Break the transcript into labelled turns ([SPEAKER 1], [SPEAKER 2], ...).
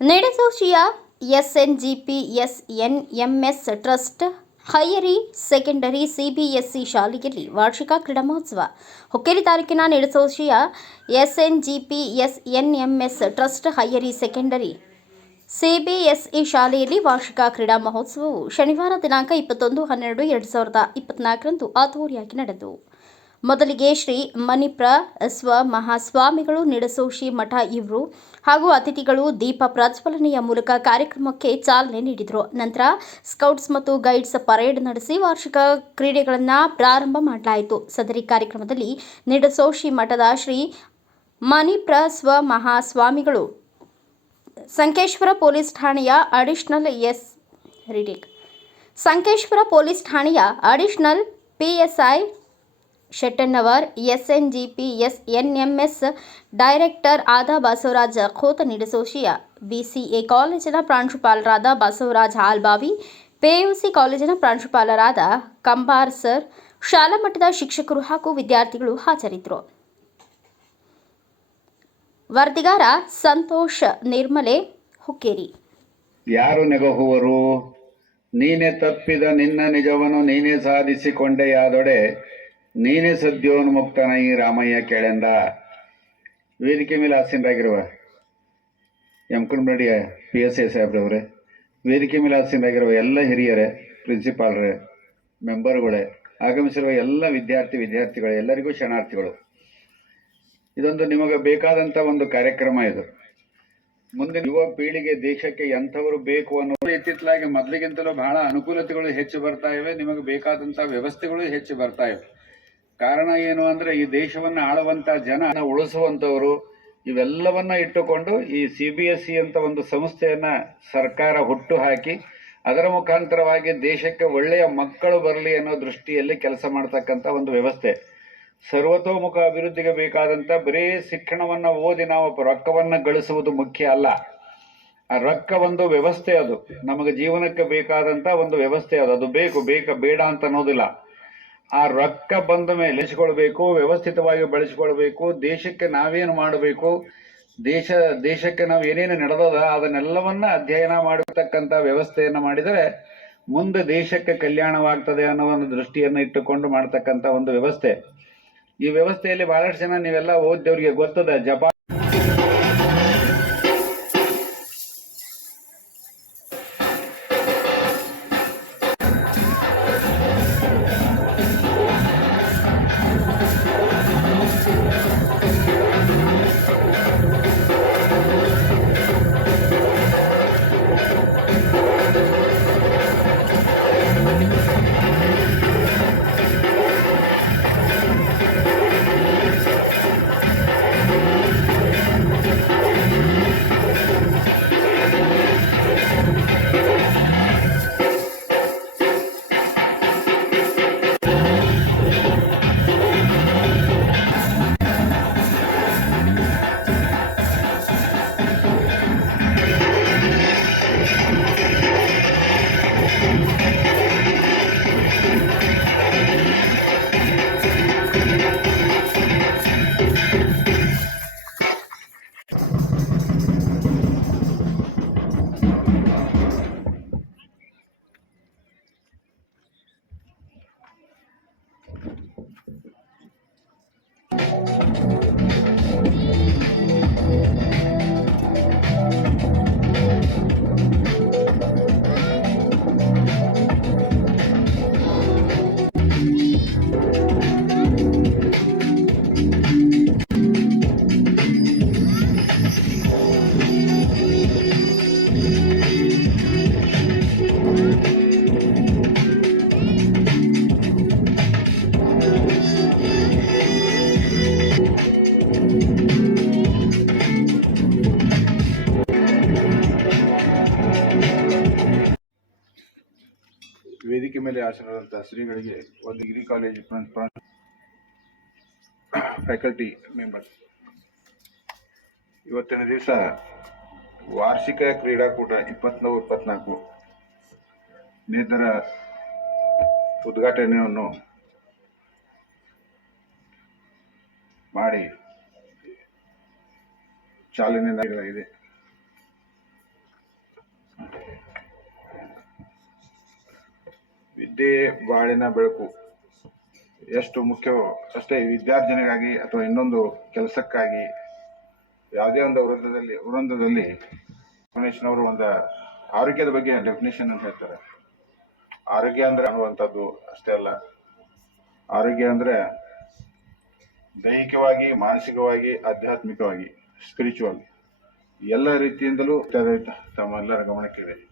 [SPEAKER 1] नडसूचिया S N G S N M S trust higher secondary CBSE ಶಾಲೆಯಲ್ಲಿ ವಾರ್ಷಿಕ ಕ್ರೀಡಾ ಮಹೋತ್ಸವ ಹುಕ್ಕೇರಿ ತಾಲೂಕಿನ ನಿಡಸೋಶಿಯ SNGPSNMS trust higher secondary CBSE ಶಾಲೆಯಲ್ಲಿ ವಾರ್ಷಿಕ ಕ್ರೀಡಾ ಮಹೋತ್ಸವವು ಶನಿವಾರ ದಿನಾಂಕ ಇಪ್ಪತ್ತೊಂದು, ಹನ್ನೆರಡು, ಎರಡು ಸಾವಿರದ ಇಪ್ಪತ್ನಾಲ್ಕರಂದು ಅದ್ದೂರಿಯಾಗಿ ನಡೆದು. ಮೊದಲಿಗೆ ಶ್ರೀ ಮಣಿಪ್ರ ಸ್ವ ಮಹಾಸ್ವಾಮಿಗಳು ನಿಡಸೋಶಿ ಮಠ ಇವರು ಹಾಗೂ ಅತಿಥಿಗಳು ದೀಪ ಪ್ರಜ್ವಲನೆಯ ಮೂಲಕ ಕಾರ್ಯಕ್ರಮಕ್ಕೆ ಚಾಲನೆ ನೀಡಿದರು. ನಂತರ ಸ್ಕೌಟ್ಸ್ ಮತ್ತು ಗೈಡ್ಸ್ ಪರೇಡ್ ನಡೆಸಿ ವಾರ್ಷಿಕ ಕ್ರೀಡೆಗಳನ್ನು ಪ್ರಾರಂಭ ಮಾಡಲಾಯಿತು. ಸದರಿ ಕಾರ್ಯಕ್ರಮದಲ್ಲಿ ನಿಡಸೋಶಿ ಮಠದ ಶ್ರೀ ಮಣಿಪ್ರ ಸ್ವ ಮಹಾಸ್ವಾಮಿಗಳು, ಸಂಕೇಶ್ವರ ಪೊಲೀಸ್ ಠಾಣೆಯ ಅಡಿಷನಲ್ ಎಸ್ ರಿಡಿಕ್, ಸಂಕೇಶ್ವರ ಪೊಲೀಸ್ ಠಾಣೆಯ additional PSI Shettannavar M S director ಆದ ಬಸವರಾಜ ಖೋತ ನಿಡಸೋಶಿಯ ಬಿಸಿಎ ಕಾಲೇಜಿನ ಪ್ರಾಂಶುಪಾಲರಾದ ಬಸವರಾಜ ಹಾಲ್ಬಾವಿ ಪಿಯುಸಿ ಕಾಲೇಜಿನ ಪ್ರಾಂಶುಪಾಲರಾದ ಕಂಬಾರ್ ಸರ್, ಶಾಲಾ ಮಟ್ಟದ ಶಿಕ್ಷಕರು ಹಾಗೂ ವಿದ್ಯಾರ್ಥಿಗಳು ಹಾಜರಿದ್ದರು. ವರದಿಗಾರ ಸಂತೋಷ್ ನಿರ್ಮಲೆ, ಹುಕ್ಕೇರಿ.
[SPEAKER 2] ಯಾರು ನೆಗಹುವರು? ನೀನೆ ತಪ್ಪಿದ ನಿನ್ನ ನಿಜವನ್ನು ನೀನೇ ಸಾಧಿಸಿಕೊಂಡೆಯಾದೊಡೆ ನೀನೇ ಸದ್ಯೋನ್ಮುಕ್ತನ ಈ ರಾಮಯ್ಯ ಕೇಳೆಂದ. ವೇದಿಕೆ ಮೇಲೆ ಆಸೀನರಾಗಿರುವ ಯಮಕನಮರಡಿಯ ಪಿ ಎಸ್ ಎ ಸಾಹೇಬ್ರವ್ರೆ, ವೇದಿಕೆ ಮೇಲೆ ಆಸೀನರಾಗಿರುವ ಎಲ್ಲ ಹಿರಿಯರೇ, ಪ್ರಿನ್ಸಿಪಾಲ್ರೇ, ಮೆಂಬರ್ಗಳೇ, ಆಗಮಿಸಿರುವ ಎಲ್ಲ ವಿದ್ಯಾರ್ಥಿ ವಿದ್ಯಾರ್ಥಿಗಳು, ಎಲ್ಲರಿಗೂ ಶರಣಾರ್ಥಿಗಳು. ಇದೊಂದು ನಿಮಗೆ ಬೇಕಾದಂಥ ಒಂದು ಕಾರ್ಯಕ್ರಮ ಇದು. ಮುಂದೆ ಯುವ ಪೀಳಿಗೆ ದೇಶಕ್ಕೆ ಎಂಥವರು ಬೇಕು ಅನ್ನೋದು ಇತ್ತಿತ್ತಲಾಗಿ ಮೊದಲಿಗಿಂತಲೂ ಬಹಳ ಅನುಕೂಲತೆಗಳು ಹೆಚ್ಚು ಬರ್ತಾ ಇವೆ. ನಿಮಗೆ ಬೇಕಾದಂಥ ವ್ಯವಸ್ಥೆಗಳು ಹೆಚ್ಚು ಬರ್ತಾ ಇವೆ. ಕಾರಣ ಏನು ಅಂದ್ರೆ ಈ ದೇಶವನ್ನ ಆಳುವಂತ ಜನ ಉಳಿಸುವಂತವರು, ಇವೆಲ್ಲವನ್ನ ಇಟ್ಟುಕೊಂಡು ಈ ಸಿ ಬಿ ಎಸ್ ಸಿ ಅಂತ ಒಂದು ಸಂಸ್ಥೆಯನ್ನ ಸರ್ಕಾರ ಹುಟ್ಟು ಹಾಕಿ ಅದರ ಮುಖಾಂತರವಾಗಿ ದೇಶಕ್ಕೆ ಒಳ್ಳೆಯ ಮಕ್ಕಳು ಬರಲಿ ಅನ್ನೋ ದೃಷ್ಟಿಯಲ್ಲಿ ಕೆಲಸ ಮಾಡ್ತಕ್ಕಂಥ ಒಂದು ವ್ಯವಸ್ಥೆ. ಸರ್ವತೋಮುಖ ಅಭಿವೃದ್ಧಿಗೆ ಬೇಕಾದಂತ ಬರೀ ಶಿಕ್ಷಣವನ್ನ ಓದಿ ನಾವು ರೊಕ್ಕವನ್ನ ಗಳಿಸುವುದು ಮುಖ್ಯ ಅಲ್ಲ. ಆ ರೊಕ್ಕ ಒಂದು ವ್ಯವಸ್ಥೆ ಅದು. ನಮಗೆ ಜೀವನಕ್ಕೆ ಬೇಕಾದಂತ ಒಂದು ವ್ಯವಸ್ಥೆ ಅದು. ಅದು ಬೇಕು, ಬೇಕ, ಬೇಡ ಅಂತ ಅನ್ನೋದಿಲ್ಲ. ಆ ರೊಕ್ಕ ಬಂದ ಮೇಲೆ ಬಳಸಿಕೊಳ್ಬೇಕು, ವ್ಯವಸ್ಥಿತವಾಗಿ ಬಳಸಿಕೊಳ್ಬೇಕು, ದೇಶಕ್ಕೆ ನಾವೇನು ಮಾಡಬೇಕು, ದೇಶ, ದೇಶಕ್ಕೆ ನಾವು ಏನೇನು ನಡೆದದ ಅದನ್ನೆಲ್ಲವನ್ನ ಅಧ್ಯಯನ ಮಾಡತಕ್ಕಂತ ವ್ಯವಸ್ಥೆಯನ್ನ ಮಾಡಿದರೆ ಮುಂದೆ ದೇಶಕ್ಕೆ ಕಲ್ಯಾಣವಾಗ್ತದೆ ಅನ್ನೋ ಒಂದು ದೃಷ್ಟಿಯನ್ನು ಇಟ್ಟುಕೊಂಡು ಮಾಡ್ತಕ್ಕಂಥ ಒಂದು ವ್ಯವಸ್ಥೆ. ಈ ವ್ಯವಸ್ಥೆಯಲ್ಲಿ ಬಹಳಷ್ಟು ಜನ ನೀವೆಲ್ಲ ಓದ್ದವ್ರಿಗೆ ಗೊತ್ತದ ಜಪಾನ್ Thank you. ಮೇಲೆ ಶ್ರೀಗಳಿಗೆ ಒಂದು ಡಿಗ್ರಿ ಕಾಲೇಜ್ ಫ್ಯಾಕಲ್ಟಿ ಮೆಂಬರ್ಸ್ ಇವತ್ತಿನ ದಿವಸ ವಾರ್ಷಿಕ ಕ್ರೀಡಾಕೂಟ ಇಪ್ಪತ್ತ್ಮೂರು ಇಪ್ಪತ್ನಾಲ್ಕು ನೇತರ ಉದ್ಘಾಟನೆಯನ್ನು ಮಾಡಿ ಚಾಲನೆ ನೀಡಲಾಗಿದೆ.
[SPEAKER 3] ವಿದ್ಯೆ ಬಾಳಿನ ಬೆಳಕು ಎಷ್ಟು ಮುಖ್ಯವೋ ಅಷ್ಟೇ ವಿದ್ಯಾರ್ಜನೆಗಾಗಿ ಅಥವಾ ಇನ್ನೊಂದು ಕೆಲಸಕ್ಕಾಗಿ ಯಾವುದೇ ಒಂದು ವೃಂದದಲ್ಲಿ ವೃಂದದಲ್ಲಿ ಗಣೇಶನವರು ಒಂದು ಆರೋಗ್ಯದ ಬಗ್ಗೆ ಡೆಫಿನೇಷನ್ ಅಂತ ಹೇಳ್ತಾರೆ. ಆರೋಗ್ಯ ಅಂದ್ರೆ ಅನ್ನುವಂಥದ್ದು ಅಷ್ಟೇ ಅಲ್ಲ. ಆರೋಗ್ಯ ಅಂದ್ರೆ ದೈಹಿಕವಾಗಿ, ಮಾನಸಿಕವಾಗಿ, ಆಧ್ಯಾತ್ಮಿಕವಾಗಿ ಸ್ಪಿರಿಚುವಲ್ ಎಲ್ಲ ರೀತಿಯಿಂದಲೂ ತಮ್ಮೆಲ್ಲರ ಗಮನಕ್ಕಿದೆ.